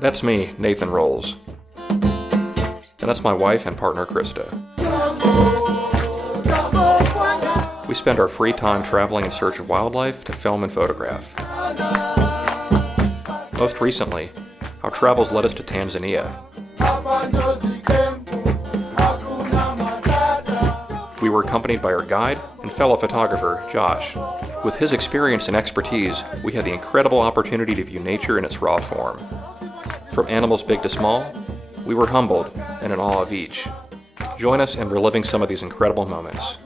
That's me, Nathan Rolls. And that's my wife and partner, Krista. We spend our free time traveling in search of wildlife to film and photograph. Most recently, our travels led us to Tanzania. We were accompanied by our guide and fellow photographer, Josh. With his experience and expertise, we had the incredible opportunity to view nature in its raw form. From animals big to small, we were humbled and in awe of each. Join us in reliving some of these incredible moments.